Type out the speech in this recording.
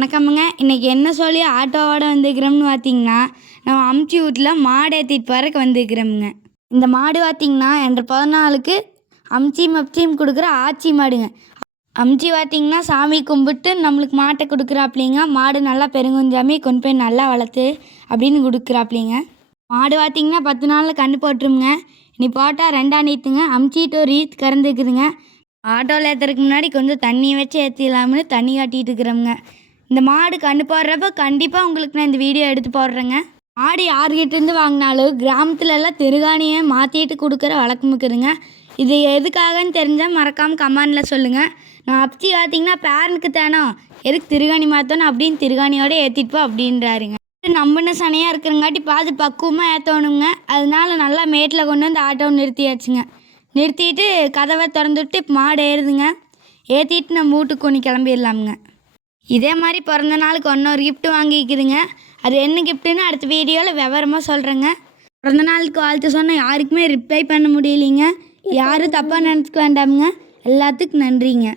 வணக்கமுங்க. இன்றைக்கி என்ன சொல்லி ஆட்டோவோட வந்துக்கிறோம்னு பார்த்தீங்கன்னா, நம்ம அம்ச்சி வீட்டில் மாடு ஏற்றிட்டு போகிறக்கு வந்துக்கிறோமுங்க. இந்த மாடு பார்த்தீங்கன்னா என்ற பிறந்தநாளுக்கு அம்ச்சியும் மப்ச்சியும் கொடுக்குற ஆச்சி மாடுங்க. அம்ச்சி பார்த்தீங்கன்னா சாமி கும்பிட்டு நம்மளுக்கு மாட்டை கொடுக்குறாப்லிங்க. மாடு நல்லா பெருங்குஞ்சாமி கொண்டு போய் நல்லா வளர்த்து அப்படின்னு கொடுக்குறாப்லிங்க. மாடு பார்த்தீங்கன்னா 10 நாளில் கன்று போட்டுருமுங்க. இனி போட்டால் 2ஆம் நீத்துங்க. அம்ச்சிட்டு ஒரு ஈத்து கறந்துக்குதுங்க. ஆட்டோவில் ஏற்றுறதுக்கு முன்னாடி கொஞ்சம் தண்ணி வச்சு ஏற்றிடலாம்னு தண்ணி காட்டிகிட்டு இருக்கிறோமுங்க. இந்த மாடு கன்று போடுறப்ப கண்டிப்பாக உங்களுக்கு நான் இந்த வீடியோ எடுத்து போடுறேங்க. மாடு யார்கிட்டேருந்து வாங்கினாலும் கிராமத்துலலாம் திருகாணியை மாற்றிட்டு கொடுக்குற வழக்கம் இருக்குதுங்க. இது எதுக்காகன்னு தெரிஞ்சால் மறக்காமல் கமெண்டில் சொல்லுங்கள். நான் அப்பச்சி பார்த்தீங்கன்னா பேரனுக்கு தானோ எதுக்கு திருகாணி மாற்றணும் அப்படின்னு திருகாணியோடு ஏற்றிட்டு போ அப்படின்றாருங்க. நம்பின சனையாக இருக்கிறங்காட்டி பார்த்து பக்குவமாக ஏற்றணுங்க. அதனால நல்லா மேட்டில் கொண்டு வந்து ஆட்டோவை நிறுத்தியாச்சுங்க. நிறுத்திட்டு கதவை திறந்துவிட்டு மாடு ஏறுதுங்க. ஏற்றிட்டு நம்ம வீட்டுக்கு கொண்டு கிளம்பிடலாமுங்க. இதே மாதிரி பிறந்த நாளுக்கு இன்னொரு கிஃப்ட் வாங்கிக்குதுங்க. அது என்ன கிஃப்ட்டுன்னு அடுத்த வீடியோவில் விவரமாக சொல்கிறேங்க. பிறந்த நாளுக்கு வாழ்த்து சொன்னால் யாருக்குமே ரிப்ளை பண்ண முடியலைங்க. யாரும் தப்பாக நினச்சிக்க வேண்டாமுங்க. எல்லாத்துக்கும் நன்றிங்க.